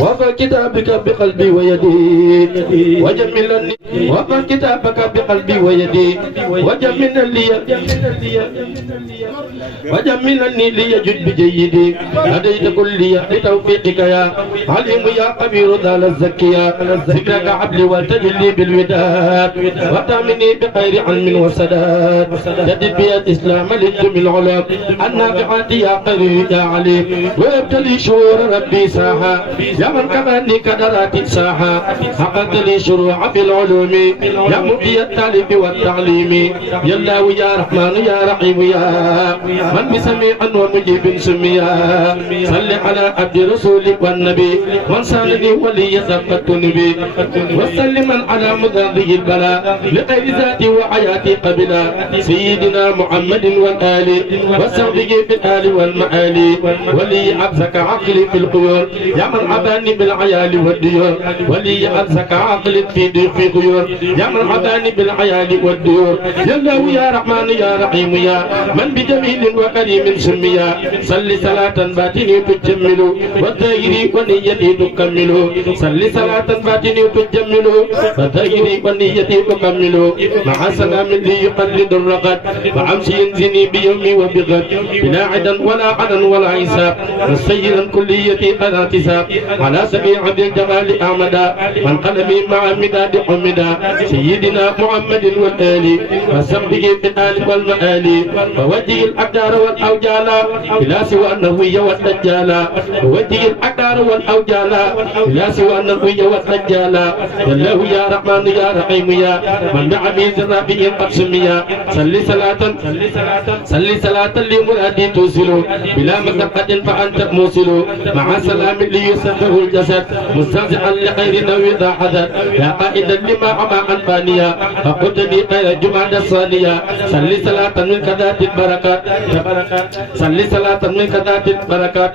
وفى كتابك بقلبي ويدي وجملني وفى كتابك بقلبي ويدي وجملني وجملني ليجد بجيدي هديت كلي لتوفيقك يا عليم يا قبير ذا الزكية ذكرك عبلي والتجلي بالوداد وتامني بخير علم وسداد جدد بي الإسلام للجم العلوم النافعات يا قريب يا عليم وابتلي شرور ربي ساحة يا من كماني كدرات ساحة حققت لي شروع في العلوم يا مبدي التعليم والتعليم يا الله يا رحمن يا رحيم يا من بسميع ومجيب سميا صل على عبد رسولك والنبي من سالني ولي زفتني بي وسلما على مذاذي البلاء لغير ذاتي وحياتي قبلا سيدنا محمد والآل وسعده بالآل والمآل ولي عبسك عقلي في القيور يا من عباني بالعيال والديور ولي عبسك عقلي في قيور يا من عباني بالعيال والديور يا الله يا رحمن يا رحيم يا من بجميل وكريم سميا صل صلاة باتني تجمل والظاهري ونيتي تكمل صل صلاة باتني تجمل والظاهري ونيتي تكمل مع سلام لي يقلد الرقد وعمشي ينزني بيومي وبغد بلا عدا ولا عدا ولا حساب مستيرا كليتي قد اعتساب على سبيل عبد الجمال احمدا من قلمي مع مداد حمدا سيدنا محمد والآل وصحبه بالآل والمآل ووجه الأقدار والأوجال إلى سوى النبي والدجال ووجه الأقدار والأوجال إلى سوى النبي والدجال الله يا رحمن يا رحيم يا من بعميز الربيع قد سميا صل صلاة لمرادي توصل بلا مشقة فأنت موصل مع سلام ليسبه الجسد مستنزعا لخير نوي ذا حذر يا قائدا لما عمى أنفانيا فقلتني خير الجمعة الثانية صل صلاة من كذات البركات صل صلاة من كذات البركات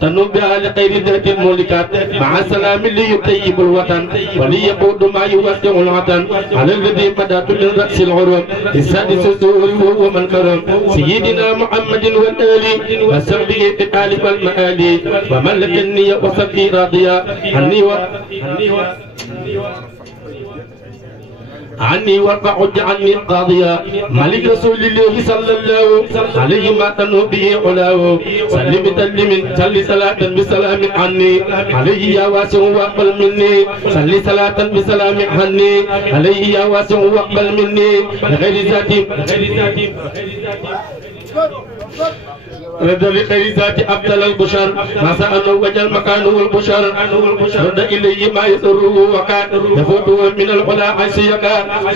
تنوب بها لخير ذات الملكات مع سلام ليطيب الوطن وليقود ما يوسع الوطن على الذي بدأت من رأس العروب السادس الزهور وهو من كرم سيدنا محمد والآل وصحبه بالآل والمآل وملكني وصفي راضيا عني وارفع عني القاضية ملك رسول الله صلى الله عليه ما تنو به علاه سلم صل صلاة بسلام عني عليه يا واسع واقبل مني صل صلاة بسلام عني عليه يا واسع واقبل مني غير ذاتي رد لخير ذات أبدل البشر ما سألوا وجه المكان والبشر رد إليه ما يسره وكان يفوته من العلا عسيك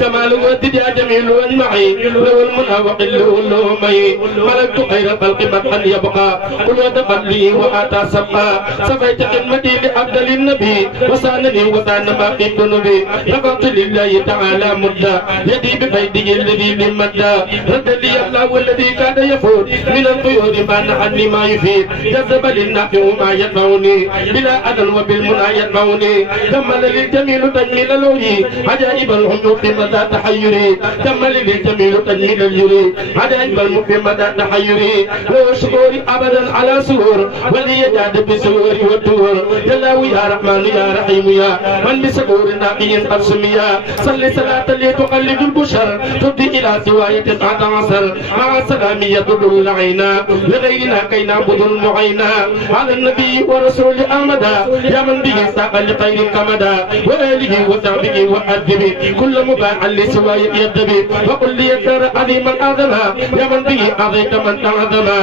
جمال ودجا جميل أجمعي له المنى وقله اللومي ملكت خير الخلق مدحا يبقى قل وتقلي وآتى سبقا سفيت خدمتي لأبدل النبي وسانني وسان ما في ذنوبي رفعت لله تعالى مدى يدي بفيده الذي لمدى رد لي الله والذي كان يفوت من القيود عني ما يفيد جذب للنافع ما يدفعني بلا أذى وبالمنى يدفعني كمل للجميل تجميل لوحي عجائب الحب في مدى تحيري كمل للجميل تجميل الجري عجائب الحب في مدى تحيري لو شكوري أبدا على سرور ولي جاد بسرور والدور جلاو يا رحمن يا رحيم يا من بسرور ناقي قد سميا صل صلاة لتقلد البشر تبدي إلى سواية 19 مع السلام يضر العينا لغيرنا كي نعبد المعينا على النبي ورسول أحمد يا من به ساق لخير كمدا وآله وصحبه وأدبه كل مباع لسوى يدبي وقل لي الدار عظيما أعظما يا من به أعطيت من تعظما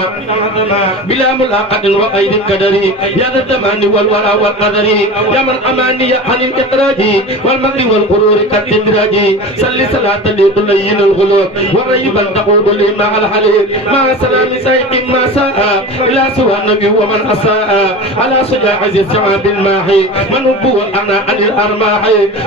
بلا ملاقة وقيد قدري يا ذا الزمان والورى والقدر يا من أماني عن الإخراج والمكر والغرور كالتدراج صل صلاة لتلين الغلوب وريبا تقود لي مع الحليب مع سلام سيق ما ساء إلى سوى النبي ومن أساء على شجاع الشعب الماحي من هو أنا عن الأرماح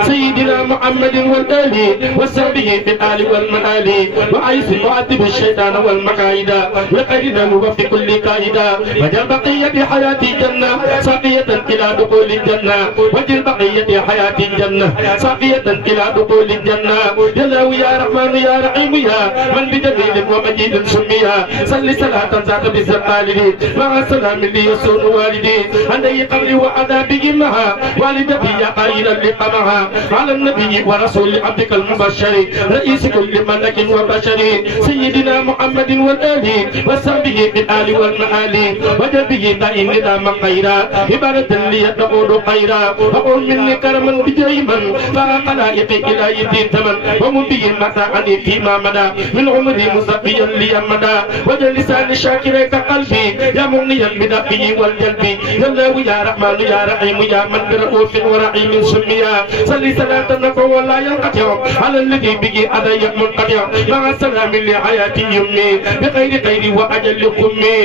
سيدنا محمد والآل وصحبه في الآل والمآل وعيس معذب الشيطان والمكايد وقيدنا وفي كل كائد وجل بقية حياتي جنة ساقية إلى إلى دخول الجنة وجل بقية حياة الجنة صافية إلى دخول الجنة يا الله يا رحمن يا رحيم يا من بجميل ومجيد سميا صل صلاة ذات بالزقالين مع السلام لي يسون والدي عندي قبري وعذابي معها والدتي يا قائلا لقمها على النبي ورسول عبدك المبشر رئيس كل ملك وبشر سيدنا محمد والآل وصحبه بالآل والمآل وجل به دائم نداما خيرا عبادة لي تقول خيرا وقل مني كرما بجيما فخلائق إلى يدين ثمن ومبين مساعني فيما مدى من عمري مصفيا لي مدى وجل لسان شاكرك قلبي يا مغنيا بدفعي والجلب يا الله يا رحمن يا رحيم يا من برؤوف ورحيم سميا صل صلاة نفع ولا ينقطع على الذي به أدى منقطع مع السلام لحياتي يمي بخير خير وأجل خمي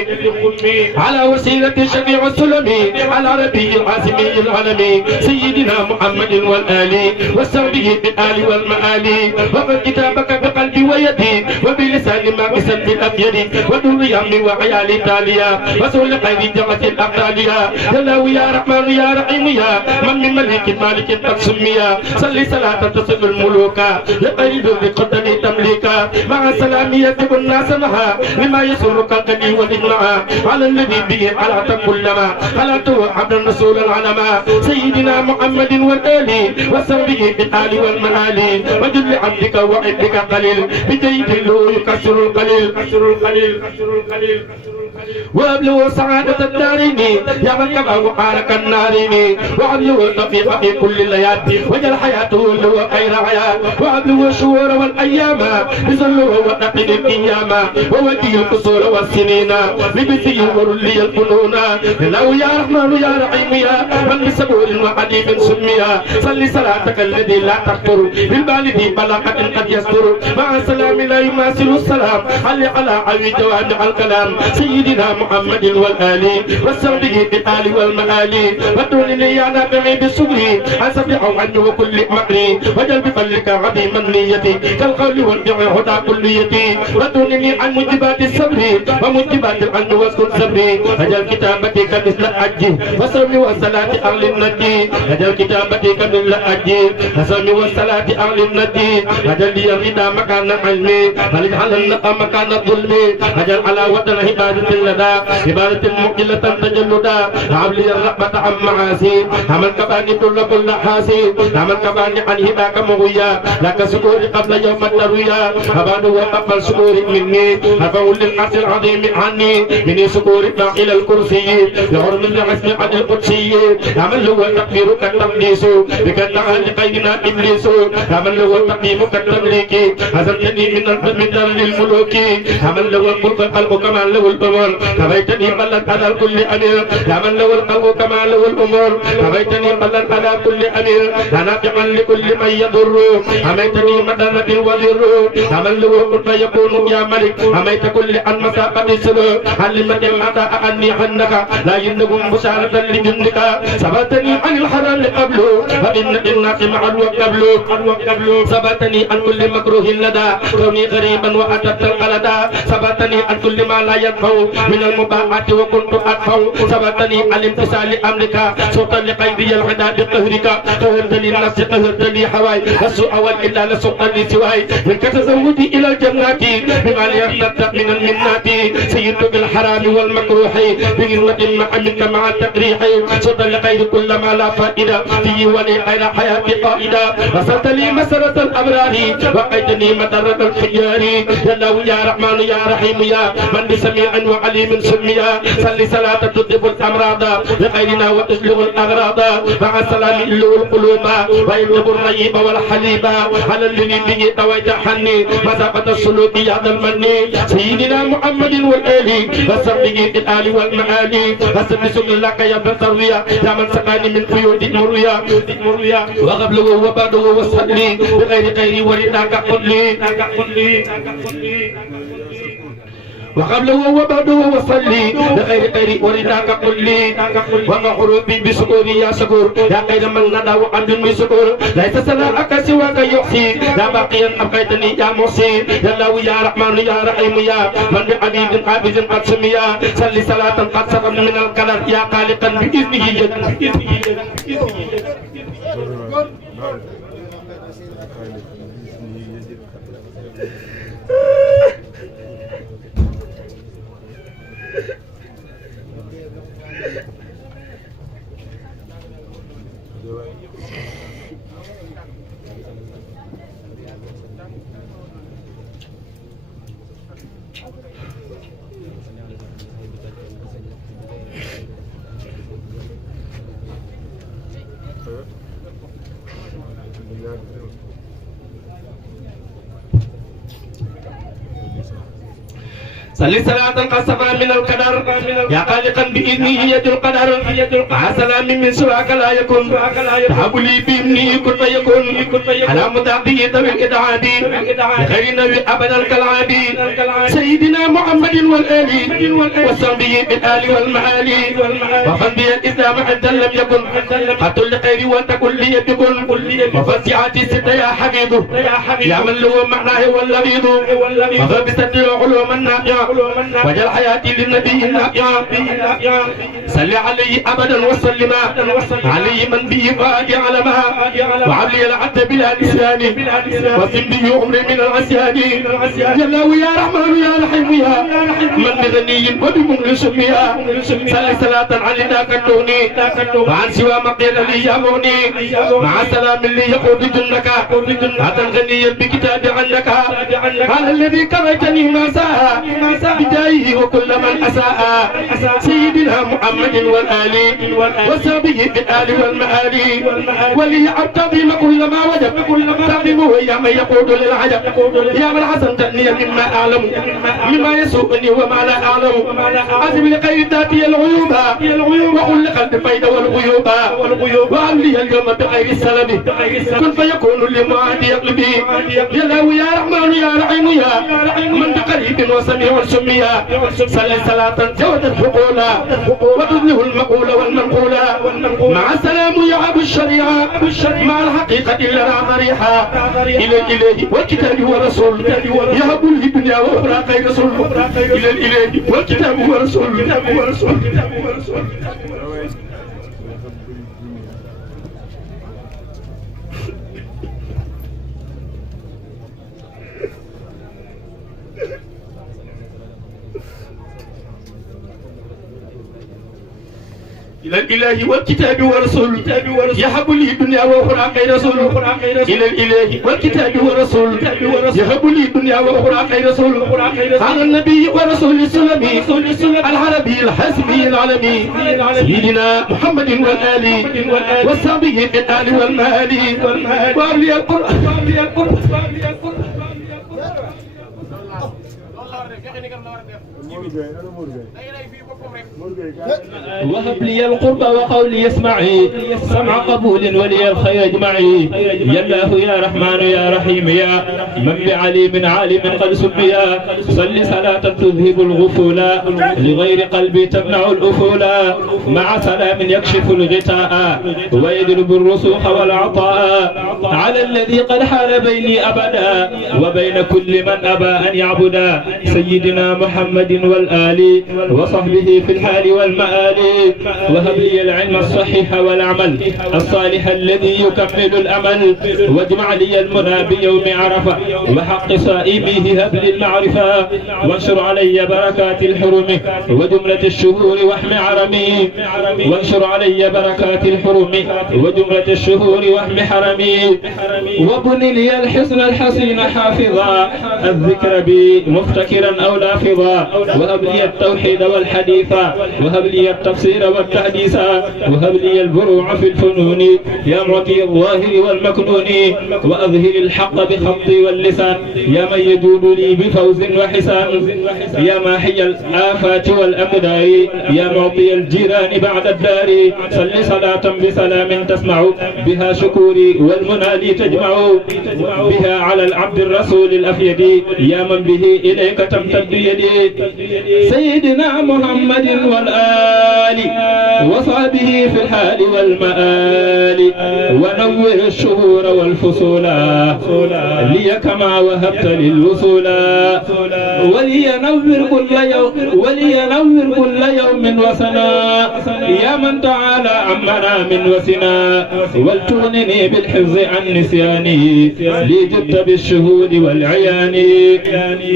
على وسيلة شفيع السلمي على ربي العاصمي العالمي سيدنا محمد والآل وصحبه بالآل والمآل وقد كتابك بقلبي ويدي وبلسان ما بسلب الأبيض ودور يمي وعيالي تاليا وسول خير جمعة الأقداليا يا الله يا رحمن يا رحيم يا من ملك مالك قد سميا صلي صلاة تصل الملوك لقيد بقدر تمليكا مع السلام يجب الناس معها لما يسرك الغني والإجماع على الذي به على كلما خلقته عبدا رسولا علما سيدنا محمد والآل وصحبه بالآل والمآل وجل عبدك وعبدك قليل بجيد له يكسر القليل وابلغ سعادة الدارين يا من كما وحالك النارين وابلغ التوفيق في كل الليالي وجل حياته له خير حياة وابلغ الشهور والأيام بذله ونقل الأيام ووجه القصور والسنين ببثه ورلي الفنون لو يا رحمن يا رحيم يا من بسبور وحليم سميا صل صلاتك الذي لا تخطر بالبالد بلاغة قد يستر مع السلام لا يماثل السلام على عوي جوامع الكلام سيدنا محمد والآل وصحبه بالآل والمآل ودونني يا نافعي بسبري أسبح عنه وكل مقري وجل بفضلك عظيم النية كالقول والبيع هدى كليتي ودونني عن مجبات الصبر ومجبات العن واسكن صبري وجل كتابتك مثل أجي وصوم والصلاة أهل النجي وجل كتابتك مثل أجي وصوم والصلاة أهل النجي وجل لي الغدا مكان علمي فلجعل النقى مكان الظلم وجل على وطن عبادة لدى عبادة مقلة تجلدا عبلي الرحمة عن معاسي عمل كباني كل حاسي عمل كباني عن هداك مغويا لك سكور قبل يوم الترويا أبان وقبل سكور مني أفول للعرش العظيم عني مني سكور إلى الكرسي لعرم العزم عن القدسي عمل هو التكبير كالتقديس بك النعال لقيدنا إبليس عمل هو التقديم كالتمليك حزنتني من دار الملوك عمل هو الملك الخلق كما له الأمور كبيتني بلد على كل أمير عمل له الخلق كما له الأمور كبيتني بلد على كل أمير نافعا لكل من يضر حميتني مدنة وزر عمل له قد يكون يا ملك حميت كل عن مساقة السلوك علمت الأعداء أني عنك لا ينهم بشارة لجندك ثبتني عن الحرام قبله فإن الناس معه قبله ثبتني عن كل مكروه لدى كوني غريبا وأتت القلدا ثبتني عن كل ما لا ينفع من المباحات وكنت أدفع ثبتني عن امتثال أمرك سلطا لقيدي العدا بقهرك قهرت لي النفس قهرت لي حواي السوء والإلا لسلطا لي سواي منك تزودي إلى الجنات بما يرتد من المنات سيدت بالحرام والمكروه بغرة مع منك مع التقريح سلطا لقيد كل ما لا فائدة فيه ولي خير حياتي قائدة وصلت لي مسرة الأبرار وقيتني مدرة الخيار يا الله يا رحمن يا رحيم يا من بسميع وعليم سميا صل صلاة تذهب الأمراض لغيرنا وتسلغ الأغراض مع السلام إلو القلوب ويجلب الريب والحليب على الذي به طويت حني مسافة السلوك يا ذا المن سيدنا محمد والآل وصحبه بالآل والمآل وسبسم لك يا ابن ترويا يا من سقاني من قيود مرويا وقبله وبعده وصلي بغير غيري ورداك قل لي وقبله وبعده وصلي لغير خير ورداك قل لي ومغرور بسكوري يا سكور يا خير من ندى وعبد من سكور ليس سلاك سواك يحصي يا باقيا أبقيتني يا محسن يا الله يا رحمن يا رحيم يا من بعبيد عابد قد سميا صلي صلاة قد سقط من القدر يا خالقا بإذنه صلي صلاة قصفا من القدر يا خالقا بإذنه يد القدر مع سلام من سواك لا يكون تهب لي بإذنه كن فيكون على متعدي ذوي الإدعاد لخير نبي أبدا كالعادي سيدنا محمد والآل وصحبه بالآل والمآل وفن بي الإسلام حتى لم يكن قد لخير وتكن لي بكن وفسعتي ستة يا حبيب يا من له معناه واللبيب وفى بسد علوم النافعة وجل حياتي للنبي النافعة صل عليه أبدا وسلم عليه من به فاجع علما وعلي العد بلا نسيان وسم به عمري من العصيان يا الله يا رحمن يا رحيم يا من بغني وبمغل سميا صل صلاة علينا كالدوني وعن سوى مقيل لي يا مغني مع سلام لي يقود جنك هذا الغني بكتاب عنك على الذي كرهتني ما ساء بدايه وكل من أساء سيدنا محمد والآل وصحبه بالآل والمآل ولي أبتضم كل ما وجب تعظمه يا من يقود للعجب يا من حسن تأني مما أعلم مما يسوءني وما لا أعلم عزم لخير ذاتي العيوب وقل لقلب فيد والغيوب وأملي اليوم بغير السلب كن فيكون لمعادي قلبي يا الله يا رحمن يا رحيم يا من بقريب وسميع سميا صلي صلاة جودت حقولا وتذله المقول والمنقول مع السلام يا أبو الشريعة مع الحقيقة لنا مريحة إليه والكتاب والرسول يهب الدنيا وأخرى خير رسول إليه والكتاب والرسول إلى الإله والكتاب والرسول يهب لي دنيا وأخرى خير رسول إلى الإله والكتاب والرسول يهب لي دنيا وأخرى خير رسول على النبي ورسول السلمي العربي الحسبي العالمي سيدنا محمد والآل وصحبه بالآل والمآل وأولياء القرآن وهب لي القرب وقولي يسمعي سمع قبول ولي الخير اجمعي يا الله يا رحمن يا رحيم يا من بعلي من عالم قد سميا صل صلاة تذهب الغفولا لغير قلبي تمنع الأفولا مع سلام يكشف الغطاء ويجلب الرسوخ والعطاء على الذي قد حال بيني أبدا وبين كل من أبى أن يعبدا سيدنا محمد والآل وصحبه في الحال والمآل وهب لي العلم الصحيح والعمل الصالح الذي يكمل الأمل واجمع لي المنى بيوم عرفة وحق صائميه هب لي المعرفة وانشر علي بركات الحرم وجملة الشهور واحم عرمي وانشر علي بركات الحرم وجملة الشهور واحم حرمي وابن لي الحصن الحصين حافظا الذكر بي مفتكرا أو لافظا وهب لي التوحيد والحديث وهب لي التفسير والتحديث وهب لي البروع في الفنون يا معطي الظاهر والمكنون وأظهر الحق بخطي واللسان يا من يجود لي بفوز وحسان يا ماحي الآفات والأقدار يا معطي الجيران بعد الدار صل صلاة بسلام تسمع بها شكوري والمنى لي تجمع بها على العبد الرسول الأفيد يا من به إليك تمتد يدي سيدنا محمد والآل وصحبه في الحال والمآل ونور الشهور والفصولا لي كما وهبت للوصولا ولينور كل يوم وسنا يا من تعالى عمنا من وسنا ولتغنني بالحفظ عن نسياني لي جدت بالشهود والعيان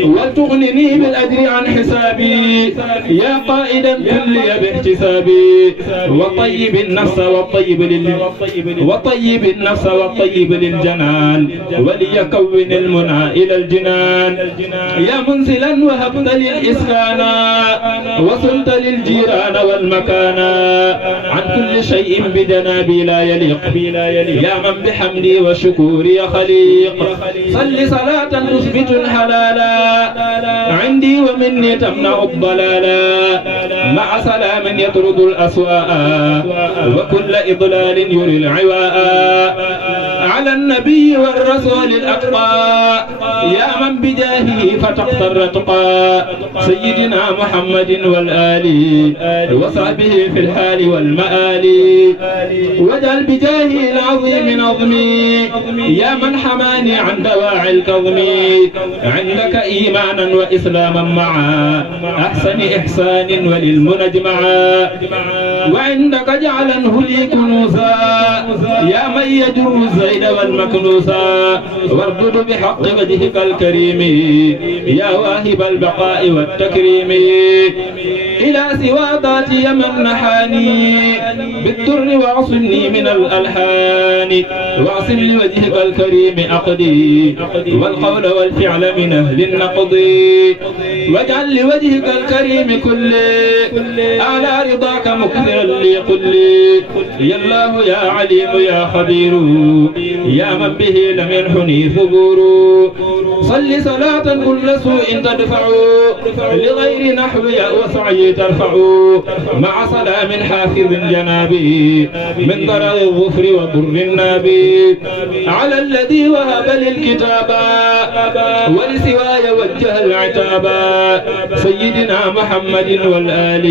ولتغنني بالأجر عن حسابي يا قائدا كلي باحتسابي وطيب النفس والطيب للجنان وليكون المنى إلى الجنان يا منزلا وهبت للإسكانا وصلت للجيران والمكانا عن كل شيء بجنابي لا يليق يا من بحمدي وشكوري خليق صل صلاة تثبت الحلالا عندي ومني تمنع الضلالا مع سلام يطرد الأسواء وكل إضلال يري العواء على النبي والرسول الأتقى يا من بجاهه فتقتر تقى سيدنا محمد والآل وصحبه في الحال والمآل واجعل بجاهه العظيم نظمي يا من حماني عن دواعي الكظم عندك إيمانا وإسلاما معا أحسن إحسان وللمنجمعا وعندك جعله لي كنوسا يا من يجر الزيد والمكنوسا واردد بحق وجهك الكريم يا واهب البقاء والتكريم إلى سوى ذاتي من نحاني بالدر واعصمني من الألحان واعصم لوجهك الكريم أقدي والقول والفعل من أهل النقض واجعل لوجهك الكريم كل أعلى رضاك مكثرا لي قل يا الله يا عليم يا خبير يا من به لم ينحني ثبور صل صلاة كل سوء تدفع لغير نحوي وسعي ترفع مع سلام حافظ جنابي من ضرر الظفر وضر النابي على الذي وهب للكتاب ولسواي وجه العتاب سيدنا محمد والآل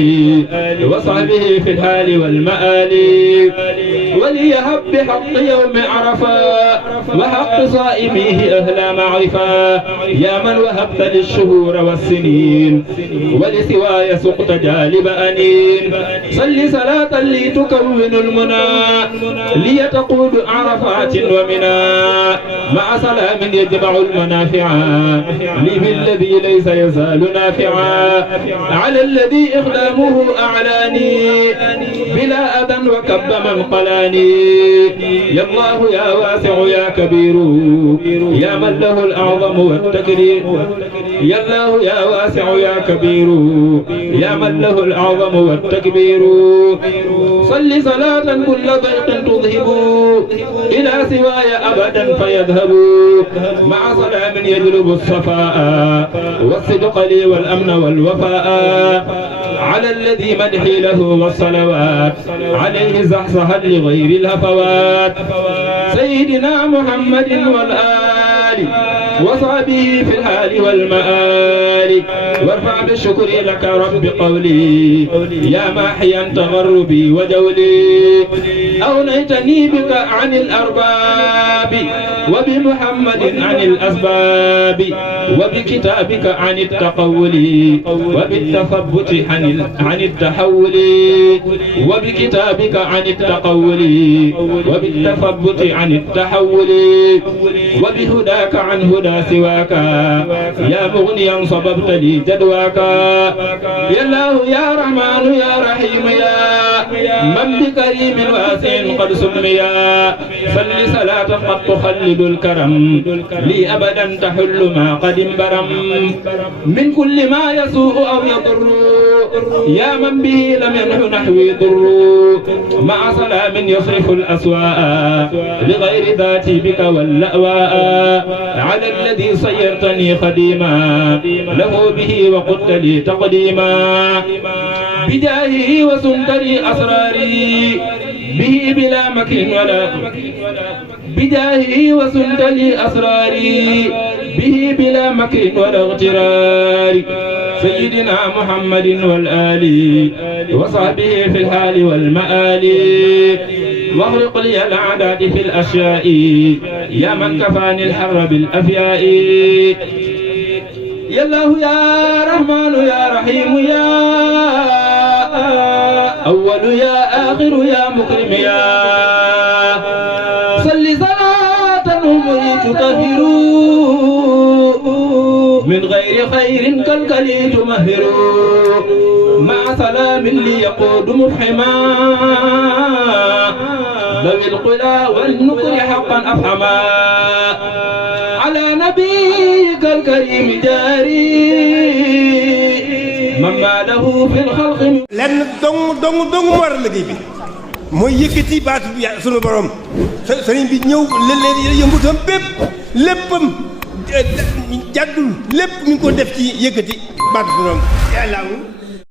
وصحبه في الحال والمآل وليهب بحق يوم عرفا وحق صائميه أهل معرفا يا من وهبت للشهور والسنين ولسواي سقط جالب أنين صل صلاة لي تكون المنى لي تقود عرفات ومنى مع سلام يجمع المنافع لي بالذي ليس يزال نافعا على الذي إخدامه أعلاني بلا أذى وكب من قلاني يا الله يا واسع يا كبير يا من له الأعظم والتكريم يا الله يا واسع يا كبير يا من له الأعظم والتكبير صل صلاة كل ضيق تذهب إلى سواي أبدا فيذهب مع سلام يجلب الصفاء والصدق لي والأمن والوفاء على الذي مدحي له والصلوات عليه زحزها لغير الهفوات سيدنا محمد والآل وصحبه في الحال والمآل وارفع بالشكر لك رب قولي يا ماحيا تغربي وجولي أغنيتني بك عن الأرباب وبمحمد عن الأسباب وبكتابك عن التقول وبالتثبت عن التحول وبكتابك عن التقول وبالتثبت عن التحول وبهداك عن هدى سواك يا مغنيا صببت لي جدواك يا الله يا رحمن يا رحيم يا من بكريم واسع قد سميا صل صلاة قد تخلد الكرم لي أبدا تحل ما قد انبرم من كل ما يسوء أو يضر يا من به لم ينح نحوي ضر مع سلام يصرف الأسواء لغير ذاتي بك واللأواء على الذي صيرتني خديما له به وقلت لي تقديما بجاهه وسنت لي أسراري به بلا مكر ولا بجاهه وسنت لي أسراري به بلا مكر ولا اغترار سيدنا محمد والآل وصحبه في الحال والمآل واغرق لي العادات في الأشياء يا من كفاني الحر بالأفياء يا الله يا رحمن يا رحيم يا أول يا آخر يا مكرم يا صل صلاة أمري تطهر من غير خير كالكلي تمهر مع سلام لي يقود مفحما ذوي القلا والنكر حقا أفحما على نبيك الكريم جاري مما له في الخلق lenn dong war a liggéey bi mooy yëkkati baatu bi sunu borom sëriñ bi ñëw leen yëmbutam bépp léppam jàddul lépp mi ngi ko def ci yëkkati baatu sunu borom